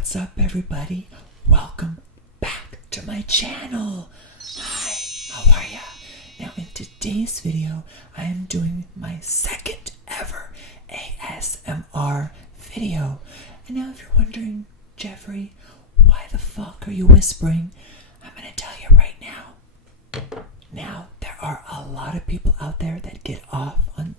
What's up, everybody? Welcome back to my channel. Hi, how are ya? Now, in today's video, I am doing my second ever ASMR video. And now, if you're wondering, Jeffree, why the fuck are you whispering? I'm gonna tell you right now. Now, there are a lot of people out there that get off on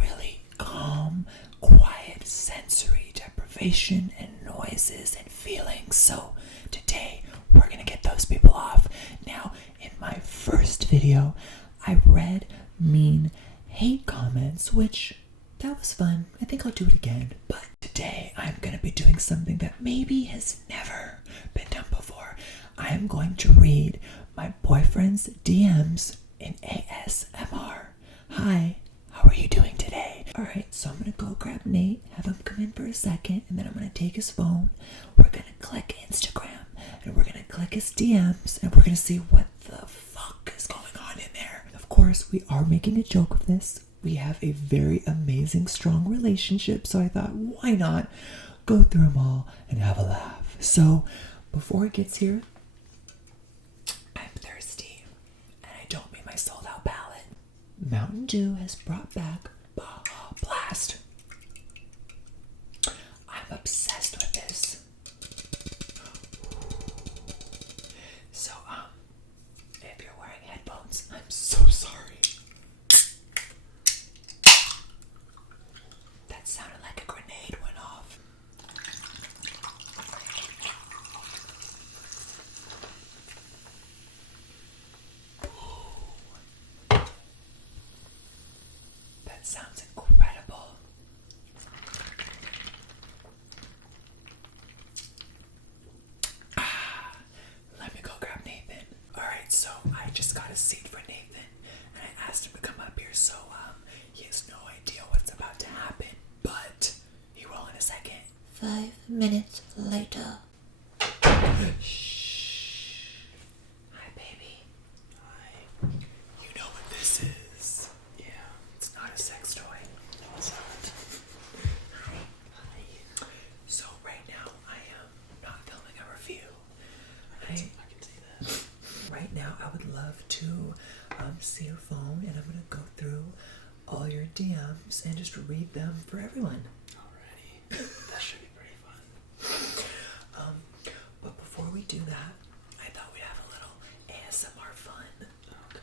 really calm, quiet sensory deprivation and noises and feelings. So today we're gonna get those people off. Now, in my first video, I read mean hate comments, which that was fun. I think I'll do it again. But today I'm gonna be doing something that maybe has never been done before. I am going to read my boyfriend's DMs in ASMR. Hi, how are you doing today? Alright, so I'm gonna go grab Nate, have him come in for a second, and then I'm gonna take his phone. We're gonna click Instagram, and we're gonna click his DMs, and we're gonna see what the fuck is going on in there. Of course, we are making a joke of this. We have a very amazing, strong relationship, so I thought, why not go through them all and have a laugh? So, before it gets here, I'm thirsty, and I don't mean my sold-out palate. Mountain Dew has brought back Baja Blast. I'm obsessed with this. So, if you're wearing headphones, I'm so sorry. That sounded like a grenade went off. That sounds incredible. Let me go grab Nathan. Alright, so I just got a seat for Nathan, and I asked him to come up here, so he has no idea what's about to happen, but he will in a second. 5 minutes later. Shh. Hi, baby. Hi. You know what this is. Yeah. It's not a sex toy. No, it's not. Hi. So right now I am not filming a review. I can see that. Right now I would love to see your phone, and I'm gonna go through all your DMs and just read them for everyone. Alrighty. That should be pretty fun. But before we do that, I thought we'd have a little ASMR fun. Okay.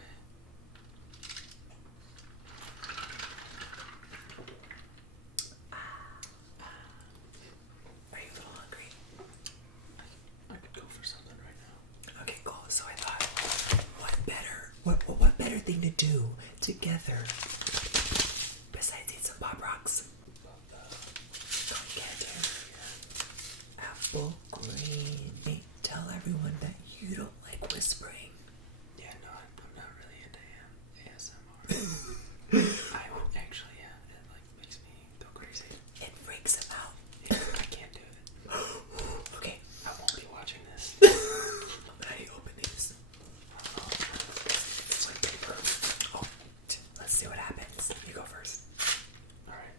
Are you a little hungry? I could go for something right now. Okay, cool. So I thought, what better thing to do together besides eat some Pop Rocks? Go get it, dude. Apple green. Nate, tell everyone that you don't like whispering. Yeah, no, I'm not really into ASMR. I would actually, yeah, it like makes me go crazy. It freaks him out. Yeah, I can't do it. Okay, I won't be watching this. how do you open these? It's like paper. Oh, let's see what happens. You go first. Alright.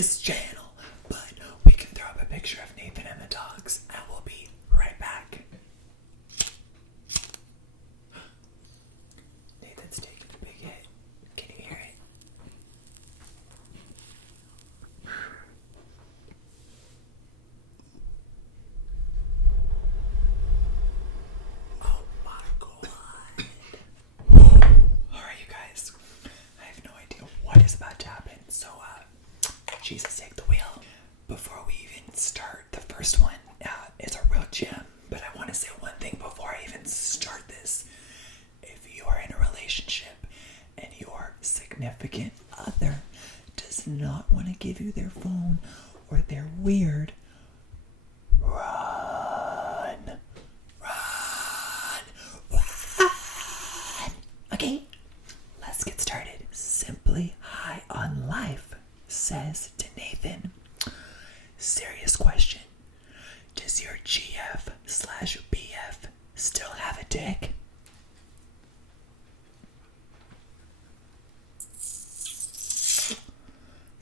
this channel. But we can throw up a picture of Nathan and the dogs, and we'll be right back. Nathan's taking a big hit. Can you hear it? Oh my god. Alright, you guys. I have no idea what is about to happen, so Jesus, take the wheel. Before we even start, the first one is a real gem, but I want to say one thing before I even start this. If you are in a relationship and your significant other does not want to give you their phone or they're weird, run, run, run. Okay, let's get started. Simply High on Life says to Nathan, serious question. Does your GF/BF still have a dick?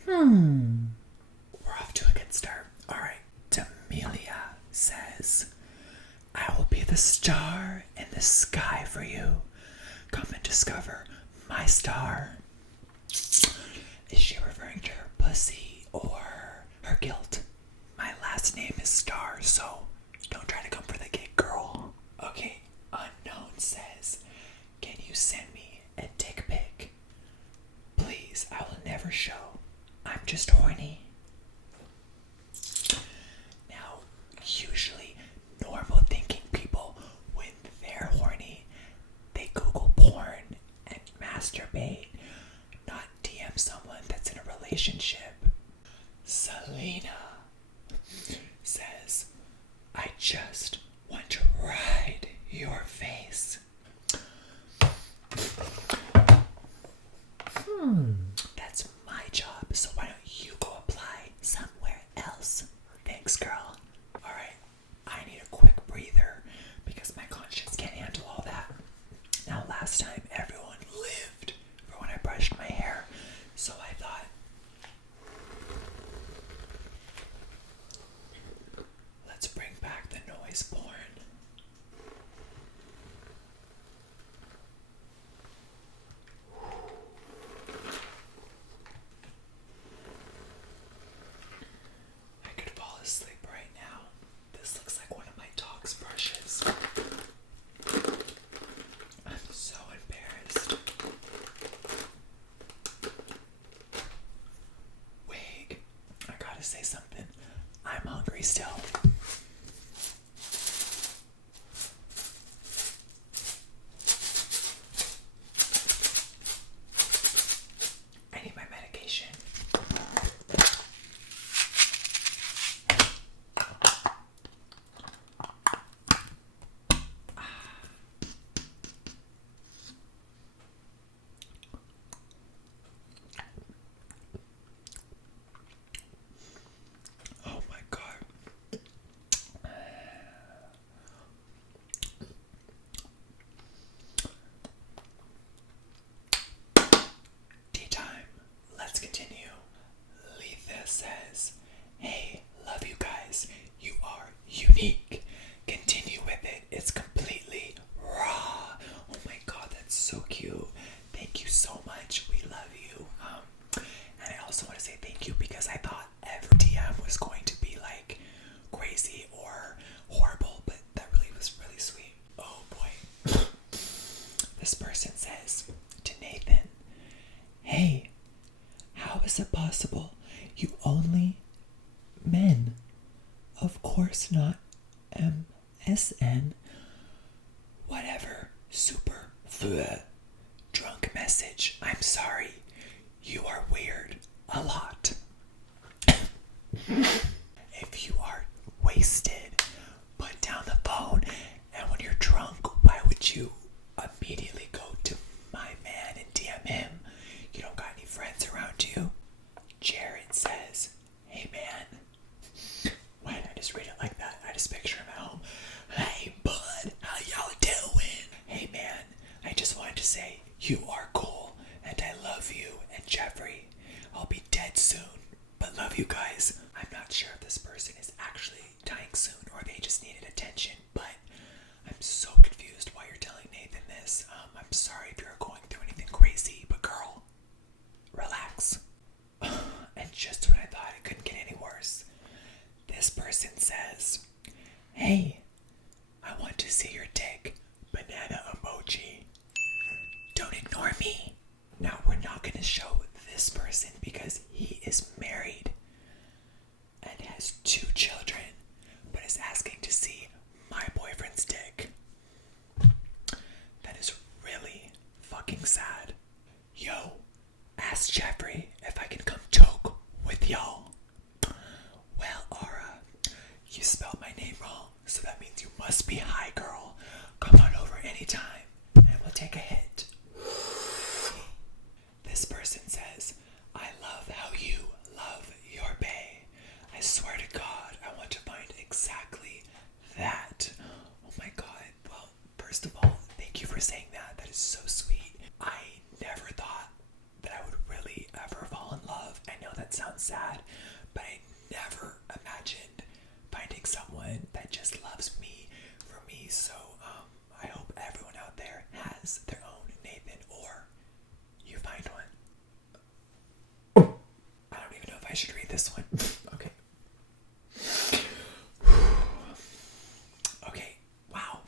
We're off to a good start. Alright, Demelia says, I will be the star in the sky for you. Come and discover my star. Is she referring to her pussy or her guilt? My last name is Star, so don't try to come for the gig, girl. Okay, Unknown says, can you send me a dick pic? Please, I will never show. I'm just horny. Now, usually, normal thinking people, when they're horny, they Google porn and masturbate, not DM someone that's in a relationship. Selena says, I just want to ride your face. That's my job, so why don't you go apply somewhere else? Thanks, girl. Alright, I need a quick breather because my conscience can't handle all that. Now, last time everyone lived for when I brushed my hair, so I thought, let's bring back the noise porn. I could fall asleep right now. This looks like one of my dog's brushes. I'm so embarrassed. Wait, I gotta say something. I'm hungry still. I need my medication. Oh my god. Tea time. Let's continue. Letha says, hey, love you guys. You are unique. Continue with it. It's completely raw. Oh my god, that's so cute. Thank you so much. We love you. And I also want to say thank you because I thought every DM was going to be like crazy or horrible, but that really was really sweet. Oh boy. This person says to Nathan, hey, how is it possible you only men? Of course not MSN. Whatever. Super drunk message. I'm sorry. You are weird. A lot. If you are wasted, put down the phone, and when you're drunk, why would you immediately go to my man and DM him? You don't got any friends around you? Jared says, hey man. Why did I just read it like that? I just picture him at home. Hey bud, how y'all doing? Hey man, I just wanted to say you are cool and I love you and Jeffree. I'll be dead soon. But love you guys. I'm not sure if this person is actually dying soon or they just needed attention, but I'm so confused why you're telling Nathan this. I'm sorry if you're going through anything crazy, but girl, relax. And just when I thought it couldn't get any worse, this person says, hey, I want to see your dick. Banana emoji. Don't ignore me. Now, we're not going to show this person because he is married and has 2 children, but is asking to see my boyfriend's dick. That is really fucking sad. Yo, ask Jeffree if I can come choke with y'all. Well, Aura, you spelled my name wrong, so that means you must be high, girl. Come on over anytime, and we'll take a hit. This person says, I love how you love your bae. I swear to God, I want to find exactly that. Oh my God. Well, first of all, thank you for saying that. That is so sweet. I never thought that I would really ever fall in love. I know that sounds sad, but I never imagined finding someone that just loves me for me. So I hope everyone out there has their own Nathan, or you find one. I don't even know if I should read this one. Okay. Okay, wow.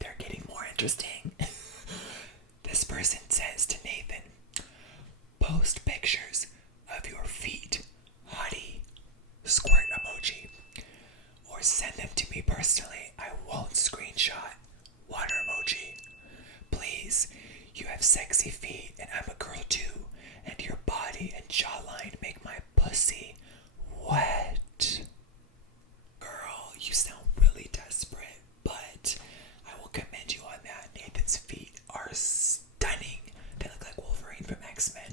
They're getting more interesting. This person says to Nathan, post pictures of your feet, hottie, squirt emoji, or send them to me personally. I won't screenshot, water emoji. Please, you have sexy feet and I'm a girl too, and your body and jawline make my pussy wet. Girl, you sound really desperate, but I will commend you on that. Nathan's feet are stunning. They look like Wolverine from X-Men.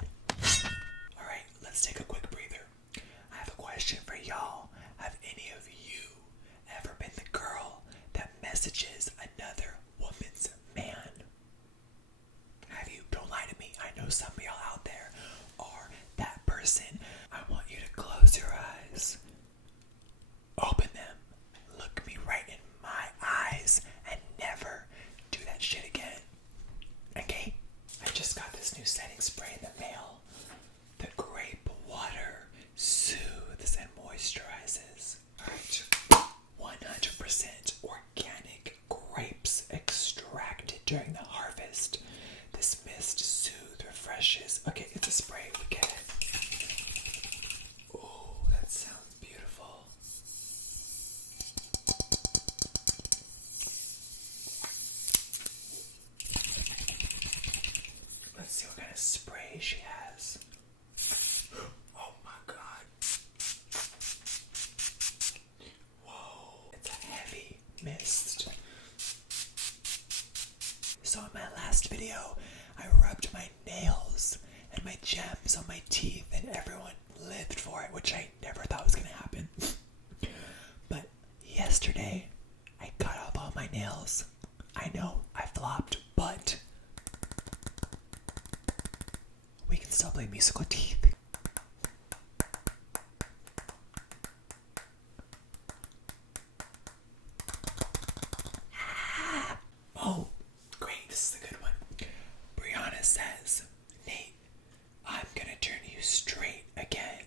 Alright, let's take a quick breather. I have a question for y'all. Have any of you ever been the girl that messages another woman's man? Have you? Don't lie to me. I know some of y'all out there are that person. I want you to close your eyes, open them, look me right in my eyes, and never do that shit again. Okay? I just got this new setting spray in the mail. The grape water soothes and moisturizes. Alright. 100% organic grapes extracted during the harvest. This mist soothes, refreshes. Okay, it's a spray. We get it. Oh, that sounds beautiful. Let's see what kind of spray she has. Oh my God. Whoa, it's a heavy mist. So in my last video, I rubbed my nails and my gems on my teeth and everyone lived for it, which I never thought was going to happen. But yesterday, I cut off all my nails. I know, I flopped, but we can still play musical teeth. Oh, great, this is a good one. Brianna says, Nate, I'm gonna turn you straight again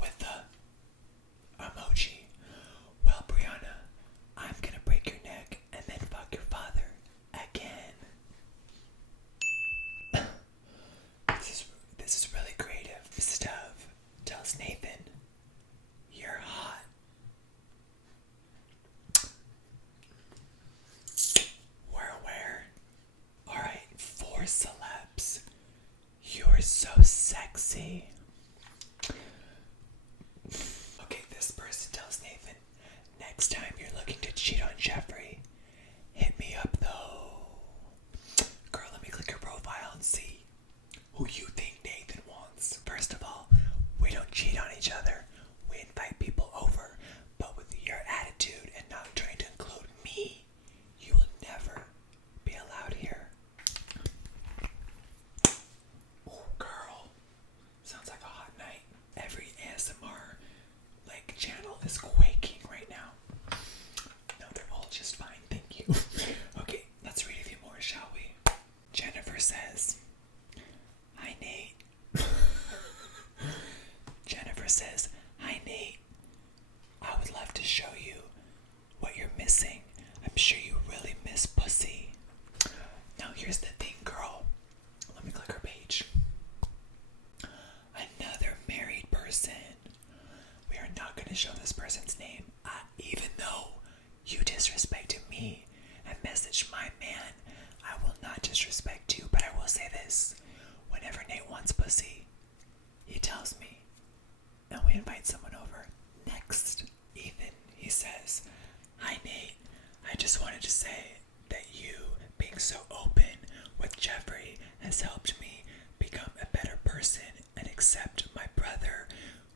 with the emoji. Well, Brianna, I'm gonna break your neck and then fuck your father again. This is really creative. Stuff tells Nathan, you're hot. We're aware. Alright, 4 celebs. You're so sexy. Okay, this person tells Nathan, next time you're looking to cheat on Jeffree, hit me up though. Girl, let me click your profile and see who you think Nathan wants. First of all, we don't cheat on each other. We invite people over, but with your attitude and not trying to include me, you will never be allowed here. Oh, girl. Sounds like a hot night. Every ASMR show this person's name. Even though you disrespected me and messaged my man, I will not disrespect you, but I will say this. Whenever Nate wants pussy, he tells me, and we invite someone over. Next, Ethan, he says, "Hi Nate, I just wanted to say that you being so open with Jeffree has helped me become a better person and accept my brother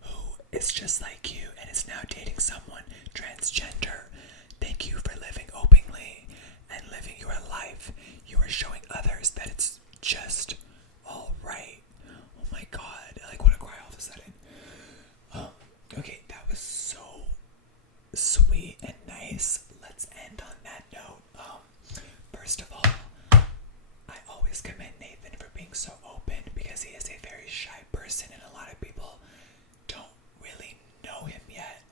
who is just like you and is now dating someone transgender. Thank you for living openly and living your life. You are showing others that it's just all right." Oh my god, I like want to cry all of a sudden. Okay, that was so sweet and nice. Let's end on that note. First of all, I always commend Nathan for being so open because he is a very shy person and a lot of people don't really know him yet.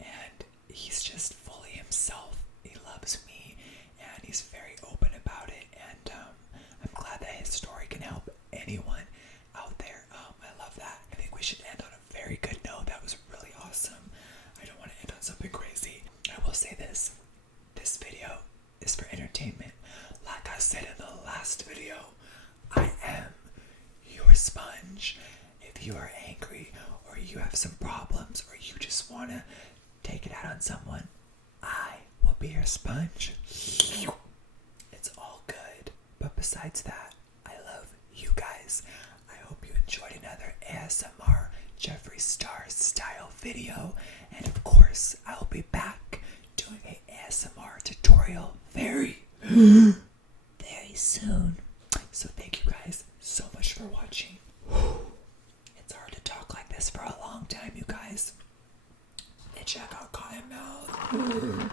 And he's just fully himself. He loves me and he's very open about it. And I'm glad that his story can help anyone out there. I love that. I think we should end on a very good note. That was really awesome. I don't want to end on something crazy. I will say this. This video is for entertainment. Like I said in the last video, I am your sponge. If you are angry or you have some problems or you just want to take it out on someone, I will be your sponge. It's all good. But besides that, I love you guys. I hope you enjoyed another ASMR Jeffree Star style video. And of course, I'll be back doing an ASMR tutorial very soon. So thank you guys so much for watching. It's hard to talk like this for a long time, you guys. And check out Cottonmouth.